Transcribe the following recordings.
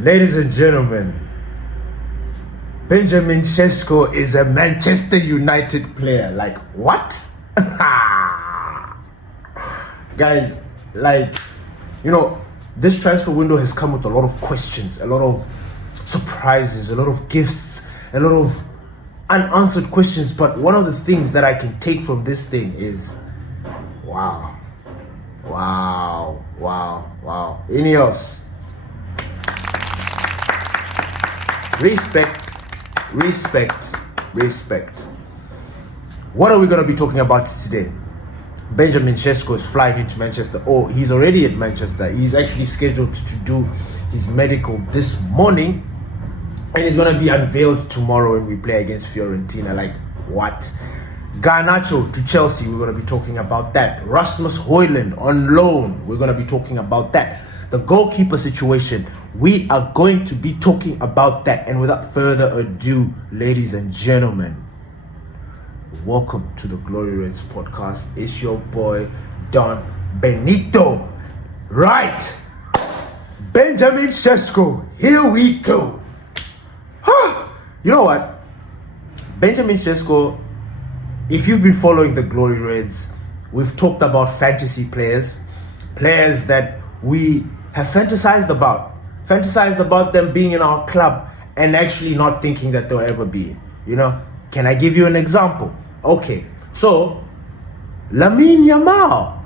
Ladies and gentlemen, Benjamin Šeško is a Manchester United player. Like, what? Guys, like, this transfer window has come with a lot of questions, a lot of surprises, a lot of gifts, a lot of unanswered questions. But one of the things that I can take from this thing is, wow. Ineos. Respect. What are we going to be talking about today? Benjamin Šeško is flying into Manchester. Oh, he's already at Manchester. He's actually scheduled to do his medical this morning, and he's going to be unveiled tomorrow when we play against Fiorentina. Like, what? Garnacho to Chelsea, we're going to be talking about that. Rasmus Højlund on loan, we're going to be talking about that. The goalkeeper situation, we are going to be talking about that. And without further ado, ladies and gentlemen, welcome to the Glory Reds podcast. It's your boy, Don Benito. Right, Benjamin Šeško, here we go. You know what? Benjamin Šeško, if you've been following the Glory Reds, we've talked about fantasy players that we have fantasized about them being in our club and actually not thinking that they'll ever be. Can I give you an example? Okay, so Lamine Yamal,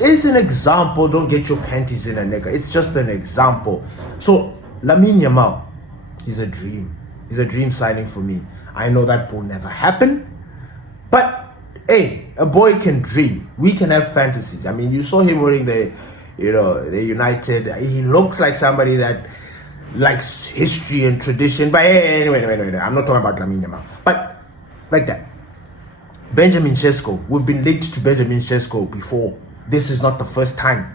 it's an example. Don't get your panties in a nigga. It's just an example. So Lamine Yamal, he's a dream. He's a dream signing for me. I know that will never happen, but hey, a boy can dream. We can have fantasies. I mean, you saw him wearing the United. He looks like somebody that likes history and tradition. But hey, anyway, I'm not talking about Lamine Yamal. But like that, Benjamin Šeško, we've been linked to Benjamin Šeško before. This is not the first time.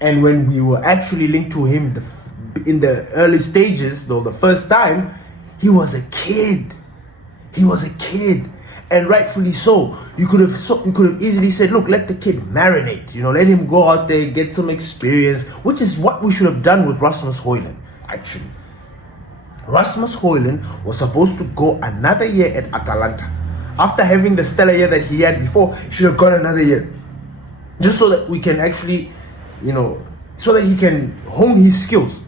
And when we were actually linked to him in the early stages, though, the first time, he was a kid. And rightfully so. You could have easily said, look, let the kid marinate. Let him go out there, get some experience, which is what we should have done with Rasmus Højlund, actually. Rasmus Højlund was supposed to go another year at Atalanta. After having the stellar year that he had before, he should have gone another year. Just so that we can actually, so that he can hone his skills.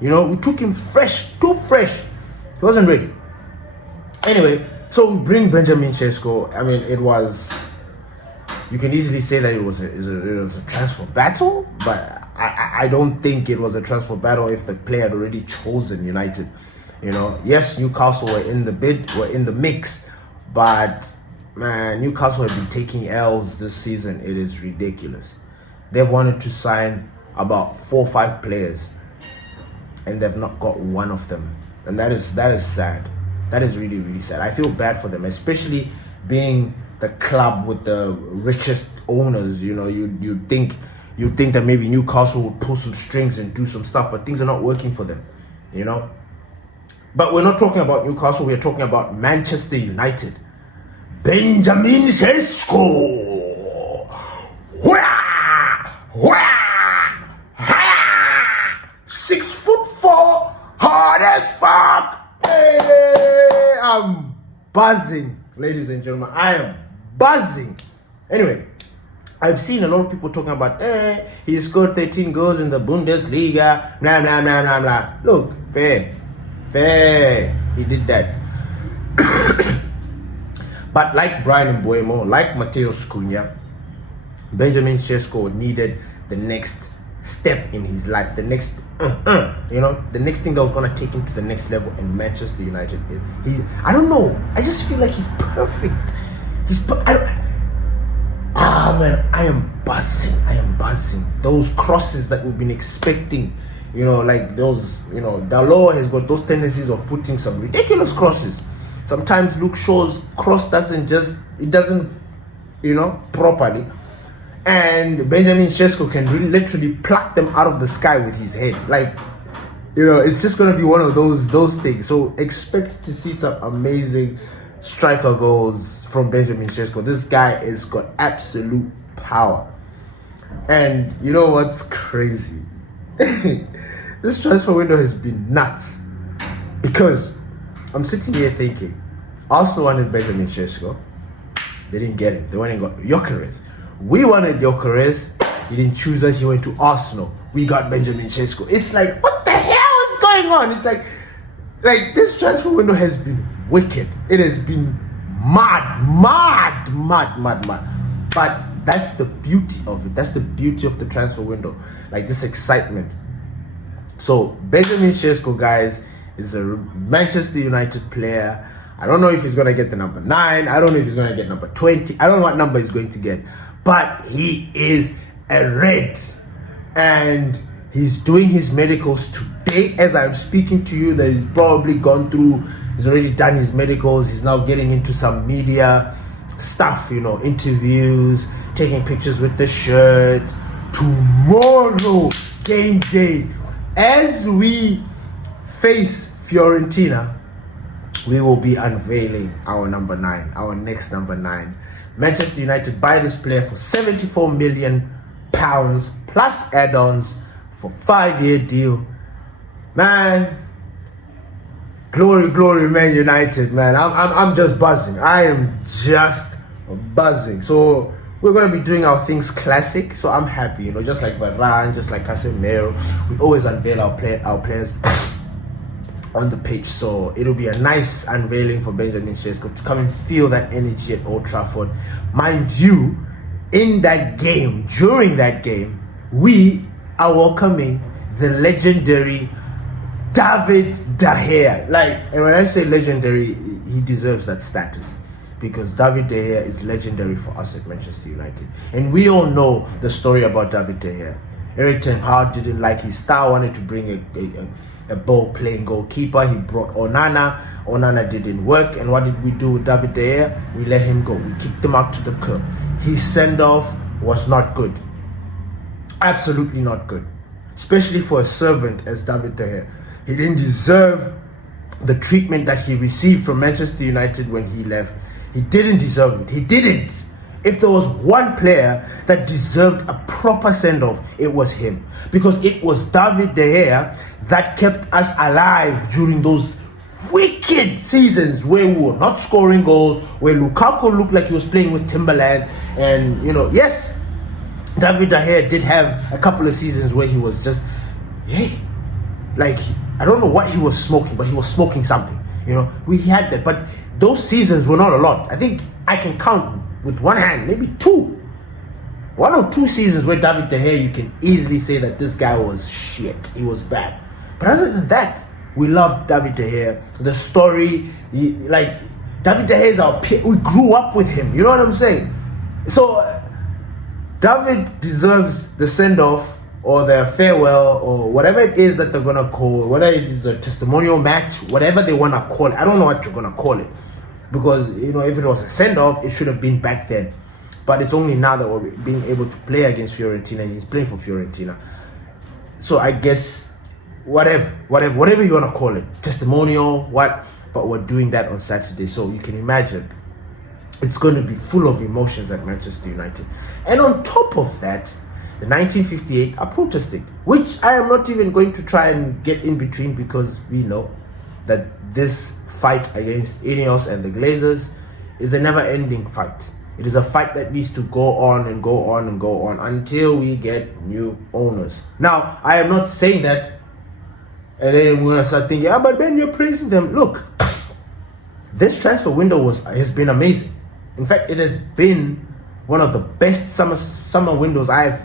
We took him too fresh. He wasn't ready. Anyway, so we bring Benjamin Šeško. I mean, you can easily say that it was a transfer battle, but I don't think it was a transfer battle if the player had already chosen United. Yes, Newcastle were in the mix, but man, Newcastle have been taking L's this season. It is ridiculous. They've wanted to sign about 4 or 5 players, and they've not got one of them, and that is sad. That is really, really sad. I feel bad for them, especially being the club with the richest owners. You'd think that maybe Newcastle would pull some strings and do some stuff, but things are not working for them. But we're not talking about Newcastle. We're talking about Manchester United. Benjamin Šeško. 6'4", hard as fuck. Hey, I'm buzzing, ladies and gentlemen. I am buzzing. Anyway, I've seen a lot of people talking about, he scored 13 goals in the Bundesliga, blah, blah, blah, blah, blah. Look, fair. He did that. But like Brian Mbeumo, like Matheus Cunha, Benjamin Šeško needed the next step in his life, the next the next thing that was going to take him to the next level in Manchester United. I don't know, I just feel like he's perfect. I am buzzing. Those crosses that we've been expecting, like those, Dalot has got those tendencies of putting some ridiculous crosses. Sometimes Luke Shaw's cross doesn't properly. And Benjamin Šeško can literally pluck them out of the sky with his head. Like, it's just going to be one of those things. So expect to see some amazing striker goals from Benjamin Šeško. This guy has got absolute power. And you know what's crazy? this transfer window has been nuts. Because I'm sitting here thinking, Arsenal wanted Benjamin Šeško. They didn't get it. They went and got Gyökeres. We wanted Gyökeres. He didn't choose us. He went to Arsenal. We got Benjamin Šeško. It's like, what the hell is going on? It's like this transfer window has been wicked. It has been mad. But that's the beauty of it. That's the beauty of the transfer window. Like this excitement. So Benjamin Šeško, guys, is a Manchester United player. I don't know if he's going to get the number 9. I don't know if he's going to get number 20. I don't know what number he's going to get. But he is a red. And he's doing his medicals today as I'm speaking to you. That he's probably gone through. He's already done his medicals. He's now getting into some media stuff, interviews, taking pictures with the shirt. Tomorrow, game day, as we face Fiorentina, we will be unveiling our number 9, our next number 9. Manchester United buy this player for £74 million plus add-ons for 5-year deal. Man, glory, Man United, man. I'm just buzzing. I am just buzzing. So we're gonna be doing our things classic. So I'm happy, just like Varane, just like Casemiro. We always unveil our players on the pitch. So it'll be a nice unveiling for Benjamin Šeško to come and feel that energy at Old Trafford. Mind you, in that game, during that game, we are welcoming the legendary David De Gea. And when I say legendary, he deserves that status, because David De Gea is legendary for us at Manchester United. And we all know the story about David De Gea. Erik ten Hag didn't like his style, wanted to bring a ball-playing goalkeeper. He brought Onana. Onana didn't work. And what did we do with David De Gea? We let him go. We kicked him out to the curb. His send-off was not good. Absolutely not good. Especially for a servant as David De Gea. He didn't deserve the treatment that he received from Manchester United when he left. He didn't deserve it. He didn't. If there was one player that deserved a proper send-off, it was him. Because it was David De Gea that kept us alive during those wicked seasons where we were not scoring goals, where Lukaku looked like he was playing with Timberland. And, yes, David De Gea did have a couple of seasons where he was just, I don't know what he was smoking, but he was smoking something. We had that. But those seasons were not a lot. I think I can count with one hand, maybe 2. 1 or 2 seasons where David De Gea, you can easily say that this guy was shit. He was bad. But other than that, we loved David De Gea. The story, David De Gea is our peer. We grew up with him. You know what I'm saying? So, David deserves the send-off or the farewell or whatever it is that they're going to call, whether it is a testimonial match, whatever they want to call it. I don't know what you're going to call it. Because, if it was a send-off, it should have been back then. But it's only now that we're being able to play against Fiorentina. He's playing for Fiorentina. So I guess, whatever you want to call it. Testimonial, what? But we're doing that on Saturday. So you can imagine, it's going to be full of emotions at Manchester United. And on top of that, the 1958 are protesting, which I am not even going to try and get in between, because we know that this fight against Ineos and the Glazers is a never-ending fight. It is a fight that needs to go on and go on and go on until we get new owners. Now, I am not saying that, and then we're going to start thinking, but Ben, you're praising them. Look, this transfer window has been amazing. In fact, it has been one of the best summer windows I've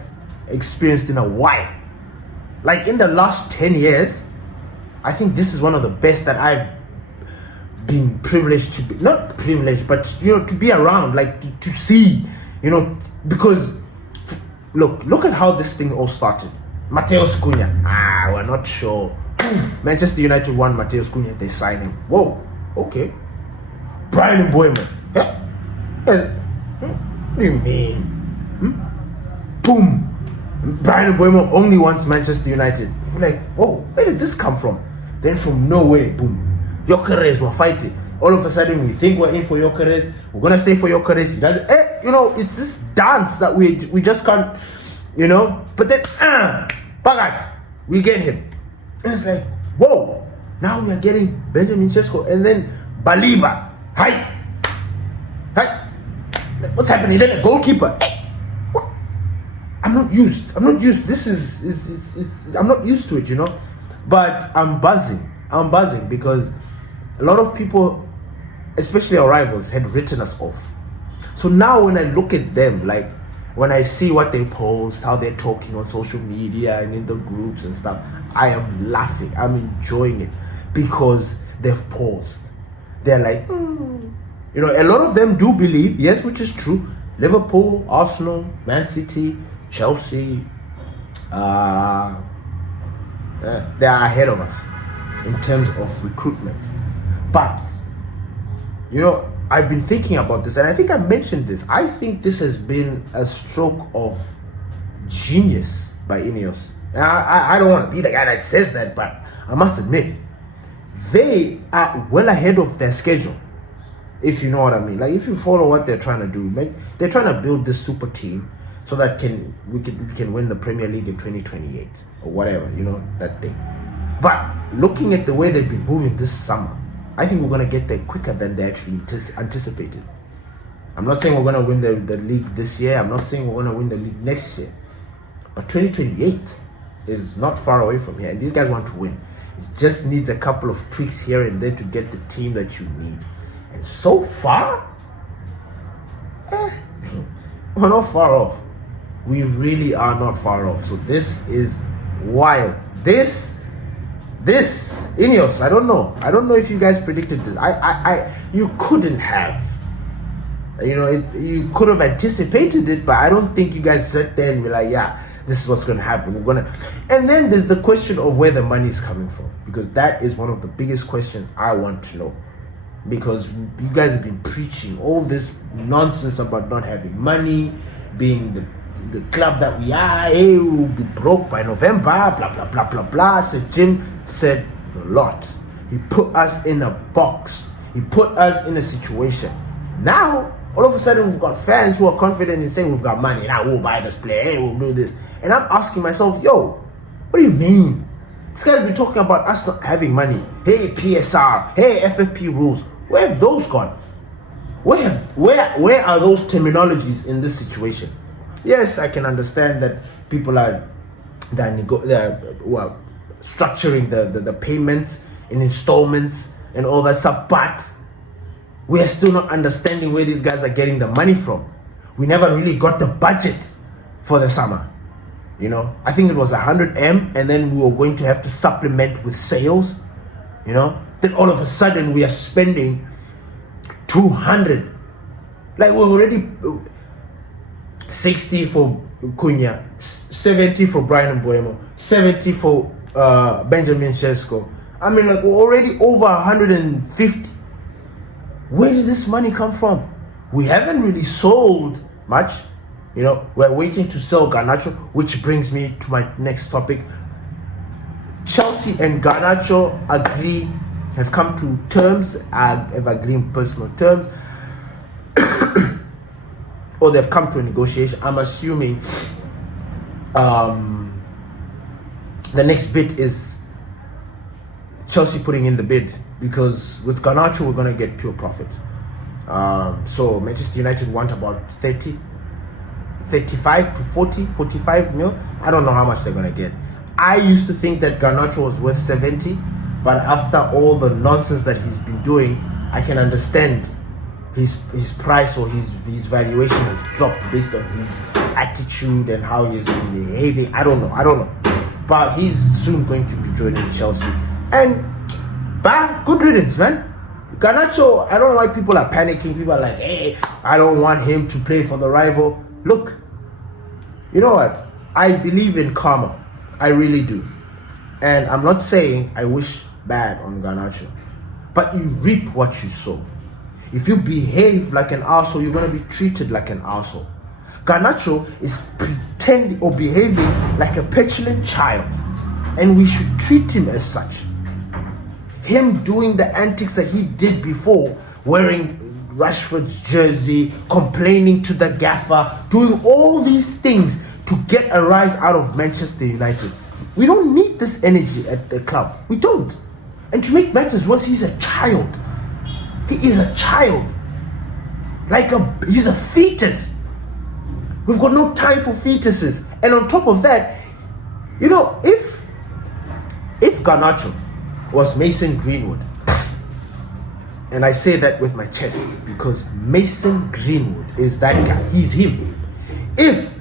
experienced in a while. In the last 10 years, I think this is one of the best that I've been privileged to be, not privileged, but to be around, to see, because look at how this thing all started. Mateus Cunha, we're not sure. Manchester United won Mateus Cunha, they sign him. Whoa, okay. Brian Mbeumo, what do you mean? Boom. Brian Mbeumo only wants Manchester United. You're whoa, where did this come from? Then from nowhere, boom. Gyökeres, we're fighting. All of a sudden, we think we're in for Gyökeres. We're going to stay for Gyökeres. He doesn't. It's this dance that we just can't, But then, Bagat, we get him. And it's like, whoa, now we are getting Benjamin Šeško and then Baliba. Hi. What's happening? Then a goalkeeper. Hey, what? I'm not used. This is I'm not used to it, But I'm buzzing because a lot of people, especially our rivals, had written us off. So now when I look at them, like when I see what they post, how they're talking on social media and in the groups and stuff, I am laughing. I'm enjoying it because they've paused. They're like, a lot of them do believe, yes, which is true. Liverpool, Arsenal, Man City, Chelsea, they are ahead of us in terms of recruitment. But, I've been thinking about this, and I think I mentioned this. I think this has been a stroke of genius by Ineos. And I don't want to be the guy that says that, but I must admit, they are well ahead of their schedule. If you know what I mean. Like, if you follow what they're trying to do, they're trying to build this super team so that we can win the Premier League in 2028 or whatever, that thing. But looking at the way they've been moving this summer, I think we're going to get there quicker than they actually anticipated. I'm not saying we're going to win the league this year. I'm not saying we're going to win the league next year. But 2028 is not far away from here. And these guys want to win. It just needs a couple of tweaks here and there to get the team that you need. And so far, we're not far off. We really are not far off. So this is wild. This Ineos, I don't know if you guys predicted this. You couldn't have. You could have anticipated it, but I don't think you guys sat there and were like, yeah, this is what's going to happen. And then there's the question of where the money is coming from, because that is one of the biggest questions I want to know. Because you guys have been preaching all this nonsense about not having money, being the club that we are, hey, we'll be broke by November, blah, blah, blah, blah, blah. So Jim said a lot. He put us in a box. He put us in a situation. Now, all of a sudden, we've got fans who are confident in saying we've got money. Now, we'll buy this player, hey, we'll do this. And I'm asking myself, yo, what do you mean? This guy's been talking about us not having money. Hey, PSR. Hey, FFP rules. Where have those gone? Where are those terminologies in this situation? Yes, I can understand that people are structuring the payments in installments and all that stuff, but we are still not understanding where these guys are getting the money from. We never really got the budget for the summer. I think it was 100M, and then we were going to have to supplement with sales. Then all of a sudden we are spending 200. Like, we're already 60 for Cunha, 70 for Brian Mbuemo, 70 for Benjamin Šeško. I mean, like, we're already over 150. Where did this money come from? We haven't really sold much. We're waiting to sell Garnacho, which brings me to my next topic. Chelsea and Garnacho have come to terms, have agreed in personal terms, or they've come to a negotiation. I'm assuming the next bit is Chelsea putting in the bid, because with Garnacho we're going to get pure profit. So Manchester United want about 35 to 45 mil. I don't know how much they're going to get. I used to think that Garnacho was worth 70, but after all the nonsense that he's been doing, I can understand his price, or his valuation has dropped based on his attitude and how he's been behaving. I don't know. But he's soon going to be joining Chelsea. And good riddance, man. Garnacho, I don't know why people are panicking. People are like, hey, I don't want him to play for the rival. Look, you know what? I believe in karma. I really do. And I'm not saying I wish bad on Garnacho, but you reap what you sow. If you behave like an arsehole, you're going to be treated like an arsehole. Garnacho is pretending or behaving like a petulant child, and we should treat him as such. Him doing the antics that he did before, wearing Rashford's jersey, complaining to the gaffer, doing all these things to get a rise out of Manchester United. We don't need this energy at the club. We don't. And to make matters worse, he's a child. He is a child. He's a fetus. We've got no time for fetuses. And on top of that, if Garnacho was Mason Greenwood, and I say that with my chest because Mason Greenwood is that guy. He's him. If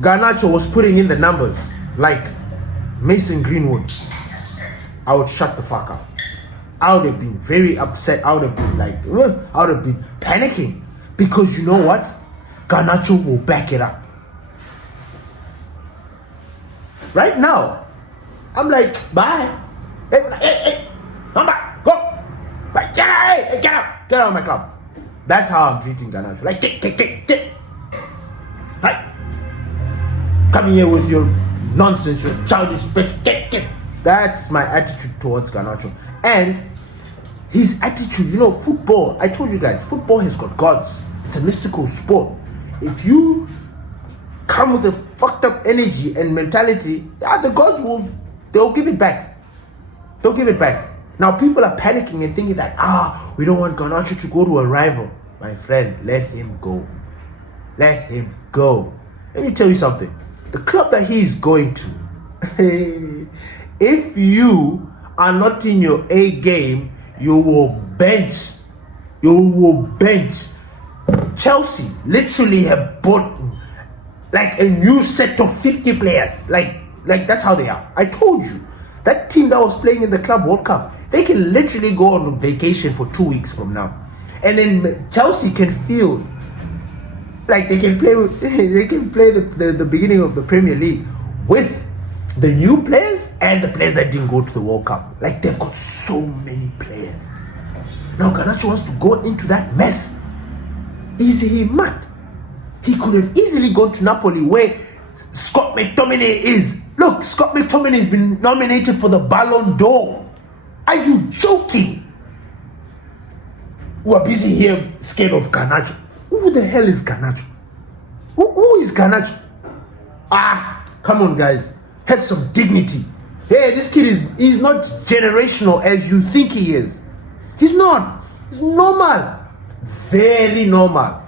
Garnacho was putting in the numbers like Mason Greenwood, I would shut the fuck up. I would have been very upset. I would have been panicking. Because you know what? Garnacho will back it up. Right now, I'm like, bye. Hey, come back, go. Bye. Get out of my club. That's how I'm treating Garnacho. Like, get. Hi. Coming here with your nonsense, your childish bitch. Get. That's my attitude towards Garnacho. And his attitude, football, I told you guys, football has got gods. It's a mystical sport. If you come with a fucked up energy and mentality, the gods they'll give it back. They'll give it back. Now people are panicking and thinking that, we don't want Garnacho to go to a rival. My friend, let him go. Let him go. Let me tell you something. The club that he is going to, if you are not in your A game, you will bench. Chelsea literally have bought like a new set of 50 players. Like that's how they are. I told you. That team that was playing in the Club World Cup, they can literally go on vacation for 2 weeks from now. And then Chelsea can feel like they can play the beginning of the Premier League with the new players and the players that didn't go to the World Cup. Like, they've got so many players. Now Garnacho wants to go into that mess. Is he mad? He could have easily gone to Napoli where Scott McTominay is. Look, Scott McTominay has been nominated for the Ballon d'Or. Are you joking? We're busy here scared of Garnacho. Who the hell is Garnacho? Who is Garnacho? Come on guys. Have some dignity. Hey, this kid he's not generational as you think he is. He's not. He's normal. Very normal.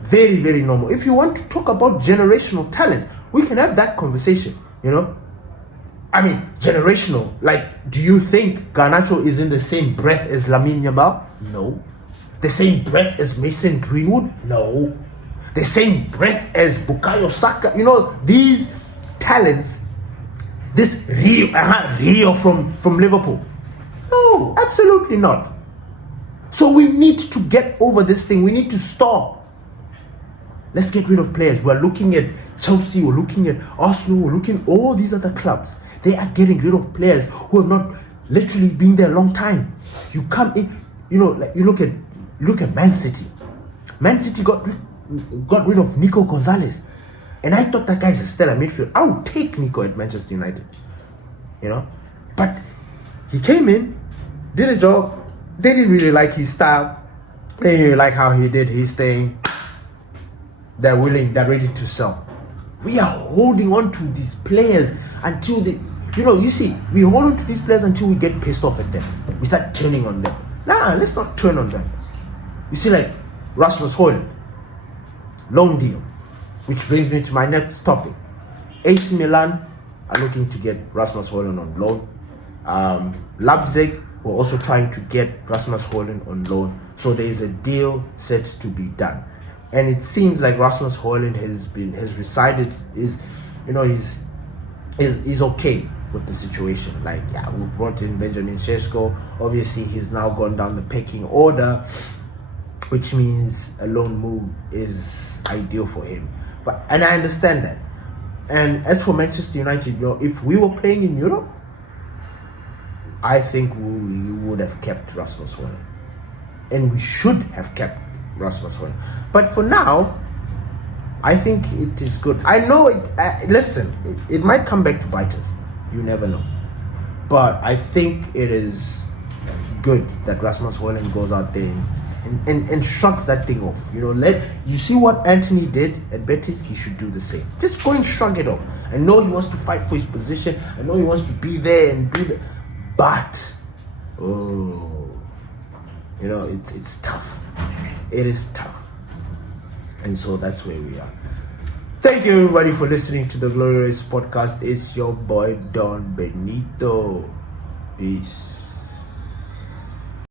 Very, very normal. If you want to talk about generational talents, we can have that conversation, I mean, generational. Like, do you think Garnacho is in the same breath as Lamine Yamal? No. The same breath as Mason Greenwood? No. The same breath as Bukayo Saka? These talents, this Rio from Liverpool. No, absolutely not. So we need to get over this thing. We need to stop. Let's get rid of players. We're looking at Chelsea, we're looking at Arsenal, we're looking at all these other clubs. They are getting rid of players who have not literally been there a long time. You come in, like you look at Man City. Man City got rid of Nico Gonzalez. And I thought that guy's a stellar midfield. I would take Nico at Manchester United. But he came in, did a job. They didn't really like his style. They didn't really like how he did his thing. They're ready to sell. We are holding on to these players until they, we hold on to these players until we get pissed off at them. We start turning on them. Nah, let's not turn on them. You see, like Rasmus Højlund, loan deal, which brings me to my next topic. AC Milan are looking to get Rasmus Højlund on loan. Leipzig were also trying to get Rasmus Højlund on loan. So there is a deal set to be done. And it seems like Rasmus Højlund he's okay with the situation. Like, we've brought in Benjamin Šeško. Obviously, he's now gone down the pecking order, which means a loan move is ideal for him. And I understand that. And as for Manchester United, if we were playing in Europe, I think we would have kept Rasmus Højlund. And we should have kept Rasmus Højlund. But for now, I think it is good. I know it might come back to bite us. You never know. But I think it is good that Rasmus Højlund goes out there and shrugs that thing off. Let you see what Anthony did at Betis. He should do the same. Just go and shrug it off. I know he wants to fight for his position. I know he wants to be there and do that, but it's tough. It is tough, and so that's where we are. Thank you everybody for listening to the Glorious Podcast. It's your boy Don Benito. Peace.